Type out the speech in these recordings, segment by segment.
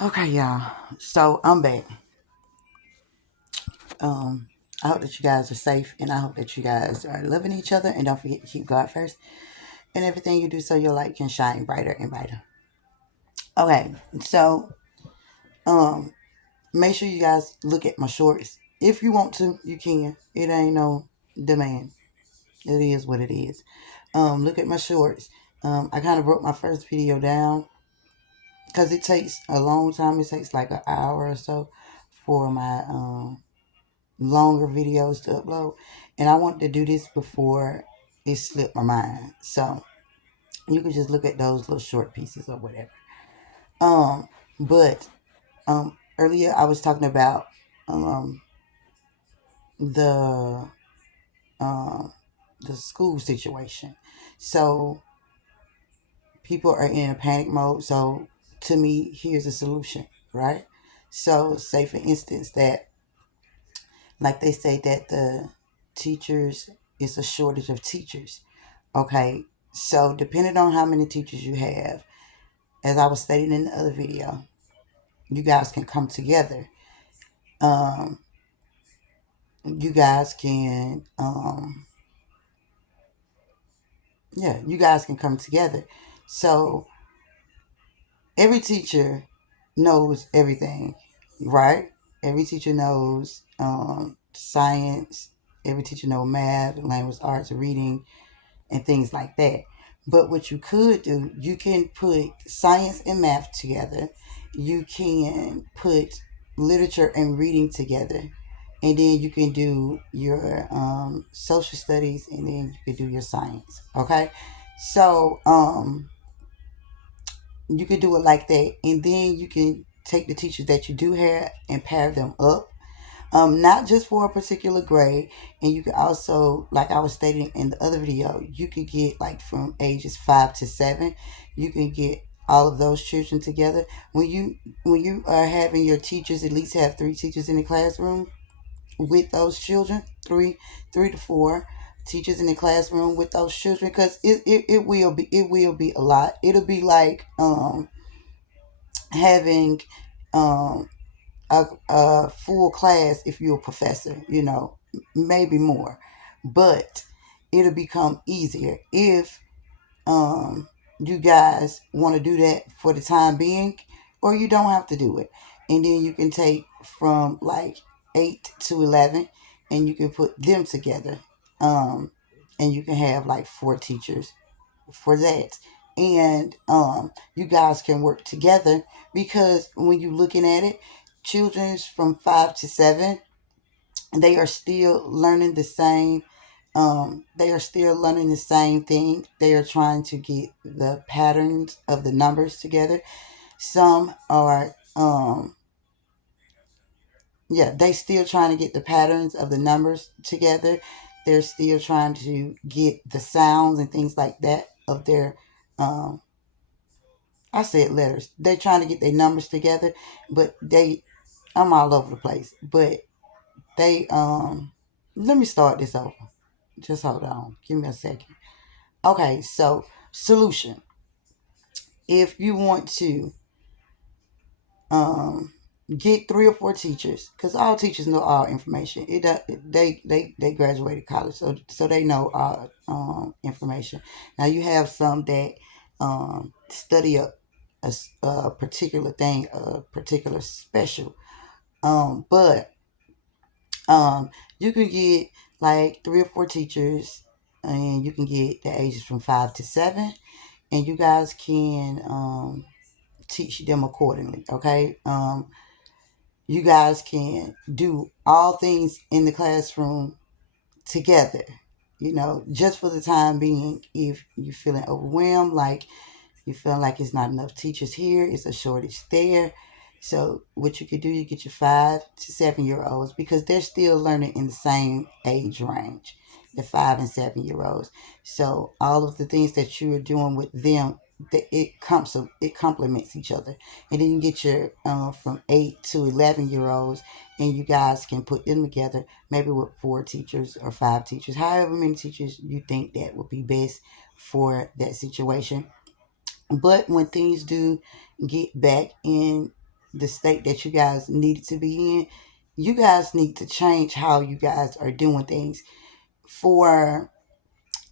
Okay, y'all. So I'm back. I hope that you guys are safe, and I hope that you guys are loving each other, and don't forget to keep God first in everything you do, so your light can shine brighter and brighter. Okay, so um, make sure you guys look at my shorts. If you want to, you can. It ain't no demand. It is what it is. Look at my shorts. I kind of broke my first video down because it takes a long time. It takes like an hour or so for my longer videos to upload, and I wanted to do this before it slipped my mind. So you can just look at those little short pieces or whatever. Um, but earlier I was talking about um the um the school situation. So people are in a panic mode. So to me, here's a solution, right? So say for instance that, like they say that the teachers, it's a shortage of teachers. Okay, so depending on how many teachers you have, as I was stating in the other video, you guys can come together. Um, you guys can, yeah, you guys can come together. So every teacher knows everything, right? Every teacher knows science. Every teacher knows math, language, arts, reading, and things like that. But what you could do, you can put science and math together. You can put literature and reading together. And then you can do your social studies, and then you can do your science. Okay? So you could do it like that. And then you can take the teachers that you do have and pair them up, not just for a particular grade. And you can also, like I was stating in the other video, you could get like from ages 5 to 7. You can get all of those children together. When you are having your teachers, at least have 3 teachers in the classroom with those children, three to four teachers in the classroom with those children, because it will be a lot. It'll be like having um a full class if you're a professor, maybe more. But it'll become easier if um, you guys want to do that for the time being, or you don't have to do it. And then you can take from like 8 to 11, and you can put them together. Um, and you can have like 4 teachers for that. And you guys can work together, because when you're looking at it, children's from 5 to 7, they are still learning the same. They are still learning the same thing. They are trying to get the patterns of the numbers together. Some are, yeah, they still trying to get the patterns of the numbers together. They're still trying to get the sounds and things like that of their, um, I said letters. They're trying to get their numbers together, but I'm all over the place. But let me start this over. Just hold on. Give me a second. Okay, so solution. If you want to um, get 3 or 4 teachers, because all teachers know all information. They graduated college, so they know all information. Now you have some that study a particular thing, a particular special. But you can get like 3 or 4 teachers, and you can get the ages from 5 to 7, and you guys can teach them accordingly. Okay, you guys can do all things in the classroom together. Just for the time being, if you're feeling overwhelmed, like you feel like it's not enough teachers here, it's a shortage there. So what you could do, you get your 5 to 7 year olds, because they're still learning in the same age range, the 5 and 7 year olds. So all of the things that you are doing with them, it complements each other. And then you get your from 8 to 11 year olds, and you guys can put them together, maybe with 4 teachers or 5 teachers, however many teachers you think that would be best for that situation. But when things do get back in the state that you guys needed to be in, you guys need to change how you guys are doing things. For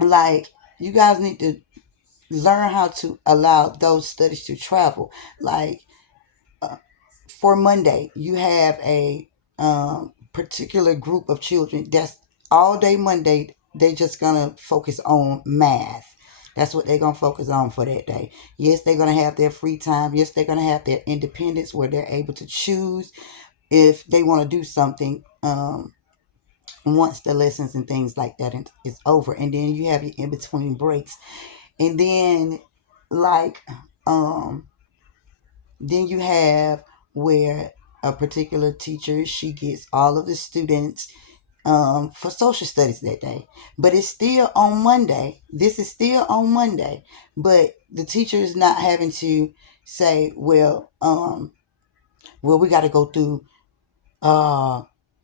like, you guys need to learn how to allow those studies to travel. Like, uh, for Monday, you have a particular group of children that's all day Monday. They just gonna focus on math. That's what they're gonna focus on for that day. Yes, they're gonna have their free time. Yes, they're gonna have their independence where they're able to choose if they want to do something. Once the lessons and things like that is over, and then you have your in between breaks, and then like um then you have where a particular teacher, she gets all of the students for social studies that day. But it's still on Monday. This is still on Monday. But the teacher is not having to say, well, we got to go through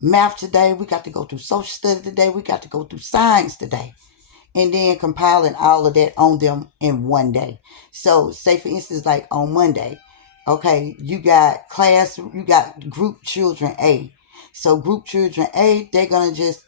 math today. We got to go through social studies today. We got to go through science today, and then compiling all of that on them in one day. So, say for instance, like on Monday, okay, you got group children A. So, group children A, they're gonna just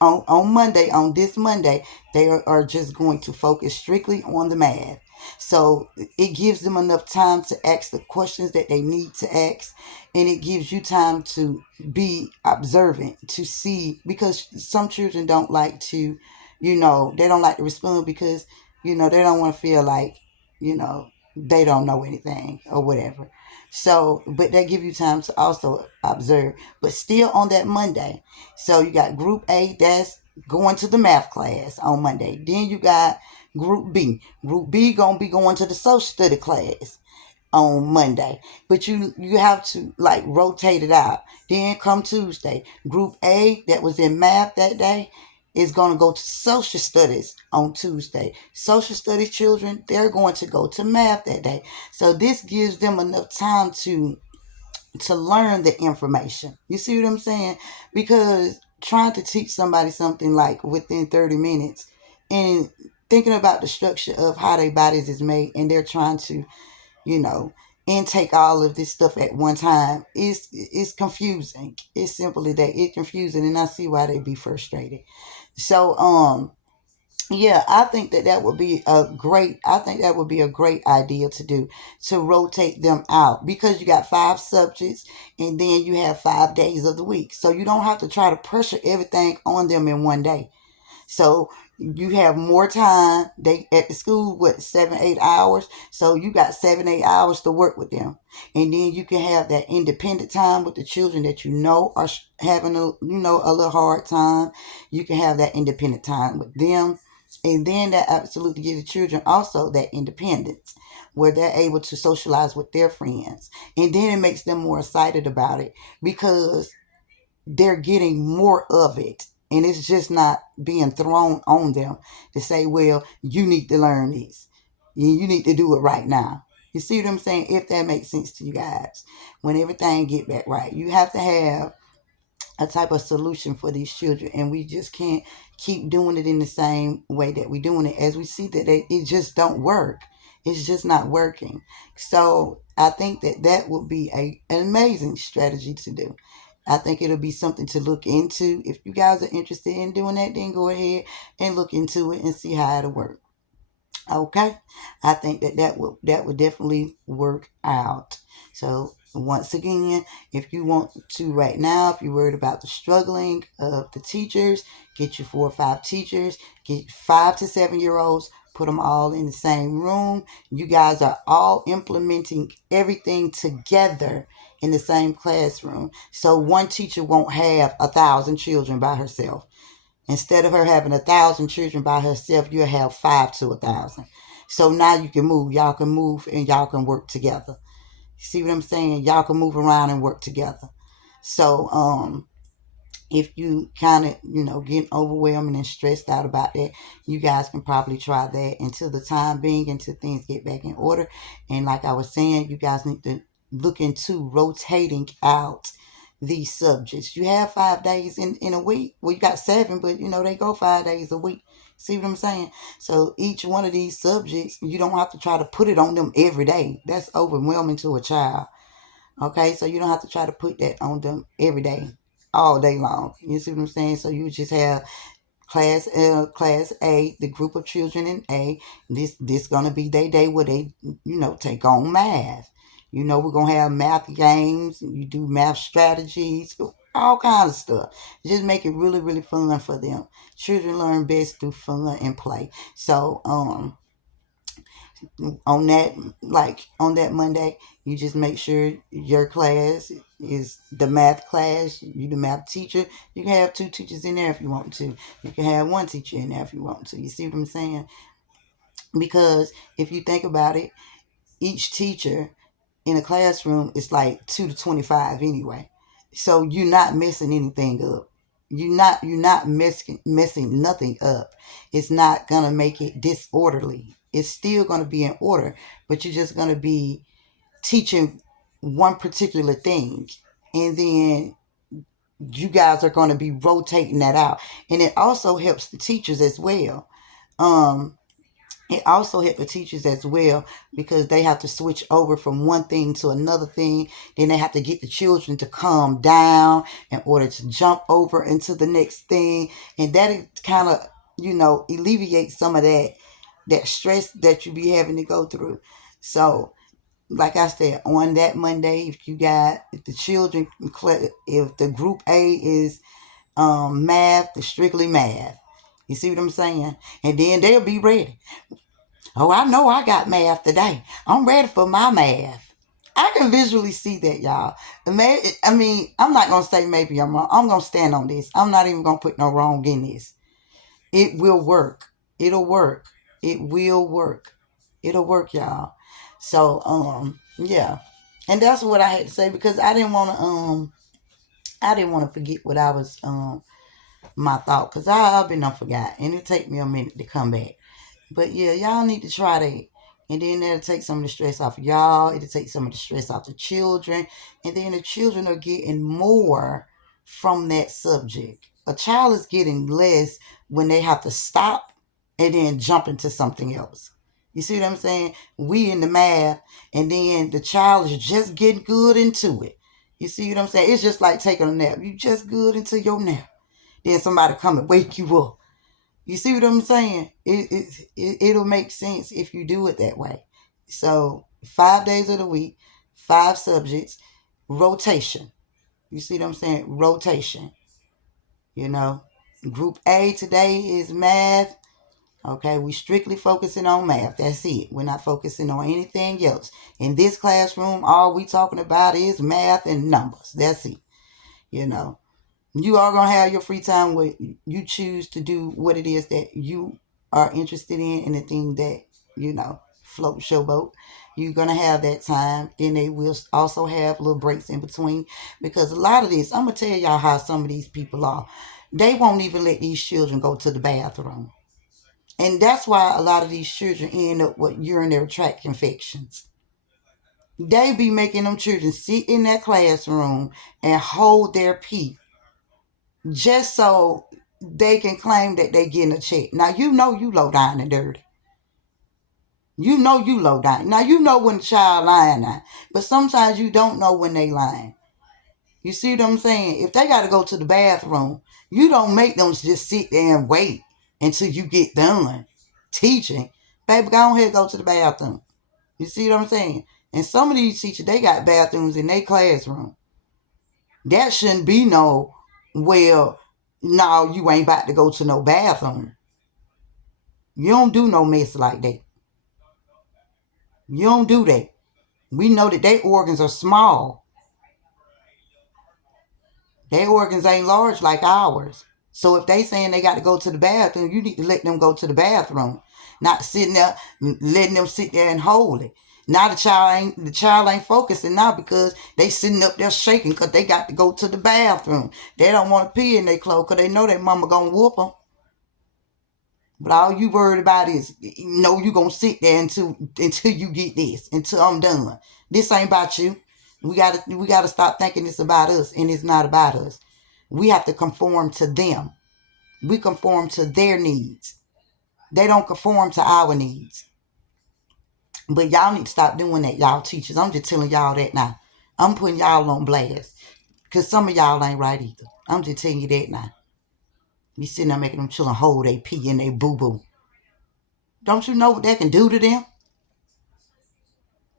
on Monday, on this Monday, they are just going to focus strictly on the math. So it gives them enough time to ask the questions that they need to ask, and it gives you time to be observant to see, because some children don't like to, they don't like to respond because, they don't want to feel like, they don't know anything or whatever. So, but they give you time to also observe, but still on that Monday. So you got group A that's going to the math class on Monday. Then you got group B. Group B gonna be going to the social study class on Monday. But you have to like rotate it out. Then come Tuesday, group A that was in math that day is going to go to social studies on Tuesday. Social studies children, they're going to go to math that day. So this gives them enough time to learn the information. You see what I'm saying? Because trying to teach somebody something like within 30 minutes and thinking about the structure of how their bodies is made, and they're trying to, you know, intake all of this stuff at one time, is confusing. It's simply that it's confusing, and I see why they be frustrated. So yeah, I think that would be a great idea to do, to rotate them out, because you got 5 subjects and then you have 5 days of the week. So you don't have to try to pressure everything on them in one day. So you have more time. They at the school, what, 7, 8 hours. So you got 7, 8 hours to work with them, and then you can have that independent time with the children that are having a little hard time. You can have that independent time with them, and then that absolutely gives the children also that independence where they're able to socialize with their friends, and then it makes them more excited about it because they're getting more of it, and it's just not being thrown on them to say, well, you need to learn this, you need to do it right now. You see what I'm saying? If that makes sense to you guys, when everything get back right, you have to have a type of solution for these children, and we just can't keep doing it in the same way that we're doing it, as we see that it just don't work. It's just not working. So I think that would be an amazing strategy to do. I think it'll be something to look into. If you guys are interested in doing that, then go ahead and look into it and see how it'll work. Okay, I think that would definitely work out. So once again, if you want to right now, if you're worried about the struggling of the teachers, get you 4 or 5 teachers, get 5 to 7 year olds, put them all in the same room. You guys are all implementing everything together in the same classroom. So one teacher won't have 1,000 children by herself. Instead of her having 1,000 children by herself, you'll have 5 to 1,000. So now you can move. Y'all can move and y'all can work together. See what I'm saying? Y'all can move around and work together. So if you kind of, getting overwhelmed and stressed out about that, you guys can probably try that until the time being, until things get back in order. And like I was saying, you guys need to look into rotating out these subjects. You have 5 days in a week. Well, you got 7, but they go 5 days a week. See what I'm saying? So each one of these subjects, you don't have to try to put it on them every day. That's overwhelming to a child. Okay, so you don't have to try to put that on them every day, all day long. You see what I'm saying? So you just have class A, the group of children in A. This gonna be their day where they take on math. We're gonna have math games. You do math strategies, all kinds of stuff. Just make it really really fun for them. Children learn best through fun and play. So on that on that Monday, you just make sure your class is the math class. You the math teacher. You can have two teachers in there if you want to. You can have one teacher in there if you want to. You see what I'm saying? Because if you think about it, each teacher in a classroom is like 2 to 25 anyway. So you're not messing anything up. You're not messing nothing up. It's not gonna make it disorderly. It's still gonna be in order, but you're just gonna be teaching one particular thing, and then you guys are gonna be rotating that out, and it also helps the teachers as well. Um, it also helps the teachers as well because they have to switch over from one thing to another thing. Then they have to get the children to calm down in order to jump over into the next thing. And that kind of, alleviates some of that stress that you be having to go through. So, like I said, on that Monday, if the children, if the group A is math, it's strictly math. You see what I'm saying? And then they'll be ready. Oh, I know I got math today. I'm ready for my math. I can visually see that, y'all. I mean, I'm not going to say maybe I'm wrong. I'm going to stand on this. I'm not even going to put no wrong in this. It will work. It'll work. It will work. It'll work, y'all. So, yeah. And that's what I had to say because I didn't want to forget what I was, my thought because I've been forgot and it take me a minute to come back. But yeah, y'all need to try that. And then that'll take some of the stress off of y'all. It'll take some of the stress off the children. And then the children are getting more from that subject. A child is getting less when they have to stop and then jump into something else. You see what I'm saying? We in the math, and then the child is just getting good into it. You see what I'm saying? It's just like taking a nap. You just good into your nap. Then somebody come and wake you up. You see what I'm saying? It'll make sense if you do it that way. So 5 days of the week, 5 subjects, rotation. You see what I'm saying? Rotation. You know, Group A today is math. Okay, we strictly focusing on math. That's it. We're not focusing on anything else. In this classroom, all we talking about is math and numbers. That's it. You know, you are going to have your free time where you choose to do what it is that you are interested in and the thing that, floats your boat. You're going to have that time. Then they will also have little breaks in between because a lot of this, I'm going to tell y'all how some of these people are. They won't even let these children go to the bathroom. And that's why a lot of these children end up with urinary tract infections. They be making them children sit in that classroom and hold their pee just so they can claim that they getting a check. Now you know you low down and dirty. You know you low down. Now you know when the child lying now, but sometimes you don't know when they lying. You see what I'm saying? If they got to go to the bathroom, you don't make them just sit there and wait until you get done teaching. Baby, go ahead and go to the bathroom. You see what I'm saying? And some of these teachers, they got bathrooms in their classroom. That shouldn't be no, well, no, you ain't about to go to no bathroom. You don't do no mess like that. You don't do that. We know that their organs are small. Their organs ain't large like ours. So if they saying they got to go to the bathroom, you need to let them go to the bathroom. Not sitting there, letting them sit there and hold it. Now the child ain't focusing now because they sitting up there shaking because they got to go to the bathroom. They don't want to pee in their clothes because they know their mama gonna whoop them. But all you worried about is, you gonna sit there until you get this, until I'm done. This ain't about you. We gotta stop thinking it's about us, and it's not about us. We have to conform to them. We conform to their needs. They don't conform to our needs. But y'all need to stop doing that, y'all teachers. I'm just telling y'all that now. I'm putting y'all on blast. Because some of y'all ain't right either. I'm just telling you that now. You sitting there making them children hold they pee and they boo-boo. Don't you know what that can do to them?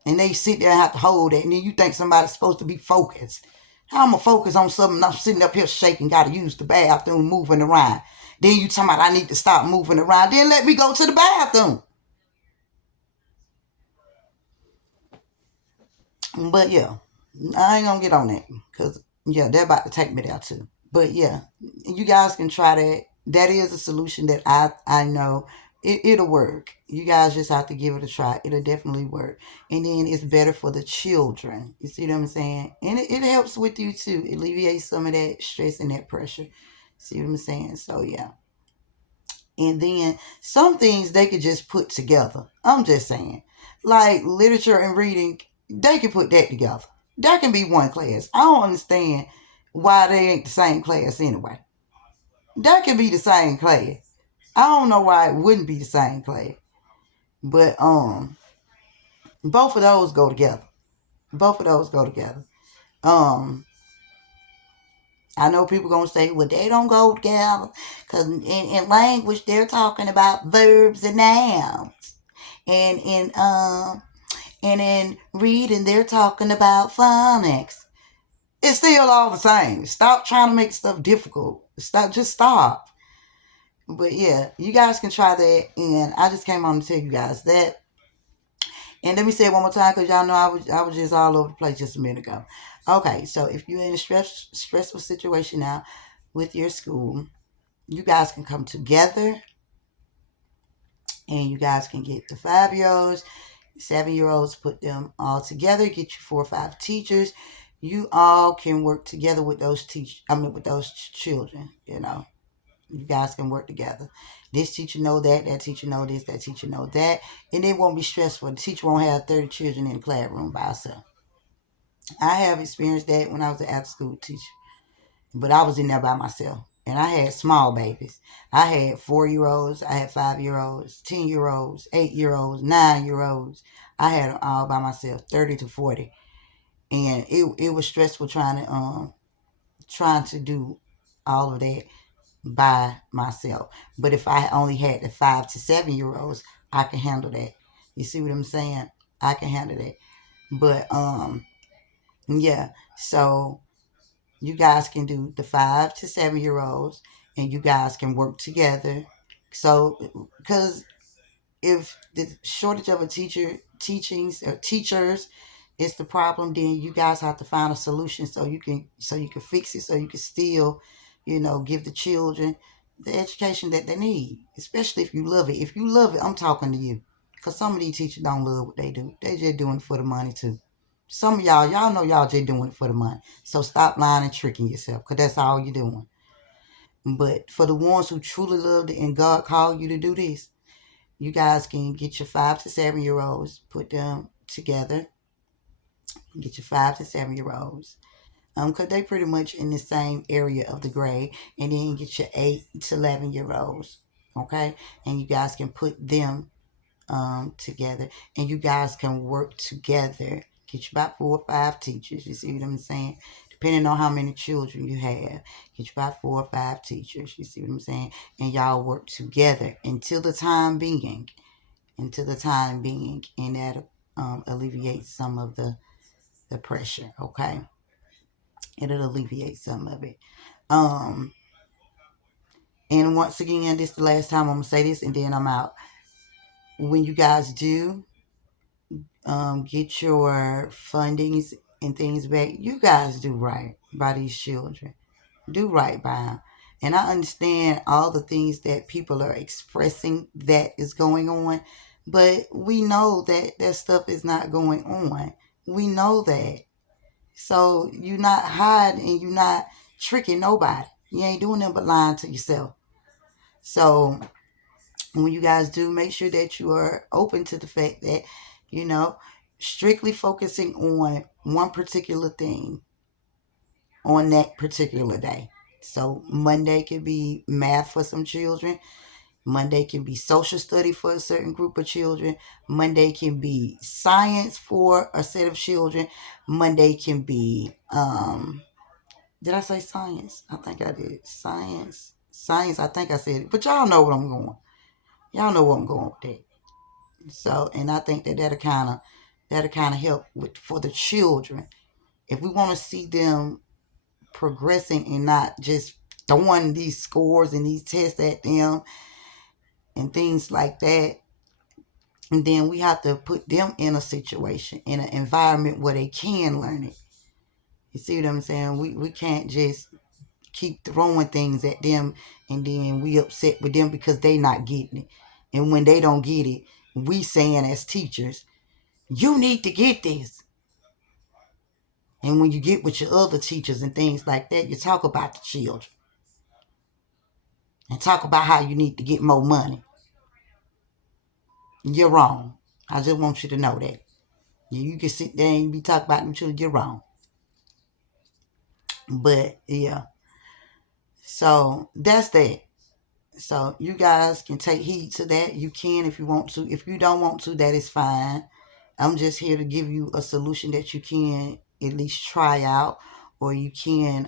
And they sit there and have to hold it, and then you think somebody's supposed to be focused. How am I focus on something? I'm sitting up here shaking, got to use the bathroom, moving around. Then you talking about I need to stop moving around. Then let me go to the bathroom. But yeah, I ain't gonna get on that because yeah, they're about to take me there too. But yeah, you guys can try that. That is a solution that I know it'll work. You guys just have to give it a try. It'll definitely work. And then it's better for the children. You see what I'm saying? And it helps with you too. It alleviates some of that stress and that pressure. See what I'm saying? So yeah. And then some things they could just put together. I'm just saying. Like literature and reading, they could put that together. That can be one class. I don't understand why they ain't the same class anyway. That could be the same class. I don't know why it wouldn't be the same class. But both of those go together. Both of those go together. Um I know people gonna say, well, they don't go together because in language they're talking about verbs and nouns, and in reading they're talking about phonics. It's still all the same. Stop trying to make stuff difficult. Stop. But yeah, you guys can try that, and I just came on to tell you guys that. And let me say it one more time because y'all know I was just all over the place just a minute ago. Okay, so if you're in a stressful situation now with your school, you guys can come together and you guys can get the 5-year olds, 7-year olds, put them all together, get you 4 or 5 teachers. You all can work together with those with those children, you know. You guys can work together. This teacher know that teacher know this, that teacher know that. And it won't be stressful. The teacher won't have 30 children in the classroom by herself. I have experienced that when I was an after school teacher. But I was in there by myself. And I had small babies. I had 4-year olds, I had 5-year olds, 10-year olds, 8-year olds, 9-year olds. I had them all by myself, 30 to 40. And it was stressful trying to do all of that by myself. But if I only had the 5 to 7-year olds, I can handle that. You see what I'm saying? I can handle that. But yeah. So you guys can do the 5 to 7-year olds, and you guys can work together. So, because if the shortage of a teachers is the problem, then you guys have to find a solution so you can fix it, so you can still, give the children the education that they need, especially if you love it. If you love it, I'm talking to you, because some of these teachers don't love what they do. They just doing it for the money too. Some of y'all know y'all just doing it for the money. So stop lying and tricking yourself, because that's all you're doing. But for the ones who truly love it and God called you to do this, you guys can get your 5 to 7-year olds, put them together, get your 5 to 7-year olds, because they pretty much in the same area of the grade, and then get your 8 to 11-year olds, okay, and you guys can put them together, and you guys can work together. Get you about 4 or 5 teachers. You see what I'm saying? Depending on how many children you have, get you about 4 or 5 teachers. You see what I'm saying? And y'all work together until the time being, and that alleviates some of the pressure. Okay, it'll alleviate some of it. Um, and once again, this is the last time I'm gonna say this, and then I'm out. When you guys do get your fundings and things back, you guys do right by these children. Do right by them. And I understand all the things that people are expressing that is going on, but we know that that stuff is not going on. We know that. So you're not hiding and you're not tricking nobody. You ain't doing nothing but lying to yourself. So when you guys do, make sure that you are open to the fact that, you know, strictly focusing on one particular thing on that particular day. So Monday could be math for some children. Monday can be social study for a certain group of children. Monday can be science for a set of children. Monday can be, did I say science? I think I did. Science. Science, I think I said it. But y'all know what I'm going. Y'all know where I'm going with that. So, and I think that that'll kind of help with for the children. If we want to see them progressing and not just throwing these scores and these tests at them and things like that, and then we have to put them in a situation, in an environment where they can learn it. You see what I'm saying? We can't just keep throwing things at them and then we upset with them because they not getting it. And when they don't get it, we saying as teachers, you need to get this. And when you get with your other teachers and things like that, you talk about the children and talk about how you need to get more money. You're wrong. I just want you to know that. You can sit there and be talking about them children, you're wrong. But yeah. So that's that. So you guys can take heed to that. You can if you want to. If you don't want to, that is fine. I'm just here to give you a solution that you can at least try out, or you can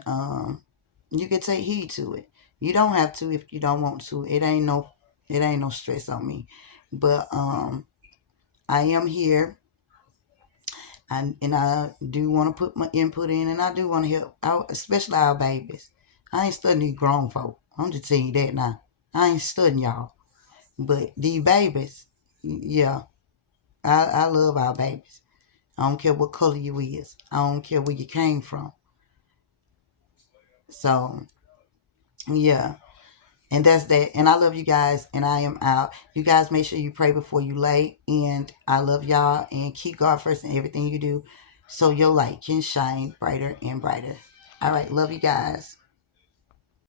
take heed to it. You don't have to if you don't want to. It ain't no stress on me. But I am here, and I do want to put my input in, and I do want to help out, especially our babies. I ain't studying these grown folk. I'm just telling you that now. I ain't studying y'all. But these babies, yeah, I love our babies. I don't care what color you is. I don't care where you came from. So, yeah. And that's that. And I love you guys. And I am out. You guys make sure you pray before you lay. And I love y'all. And keep God first in everything you do so your light can shine brighter and brighter. All right. Love you guys.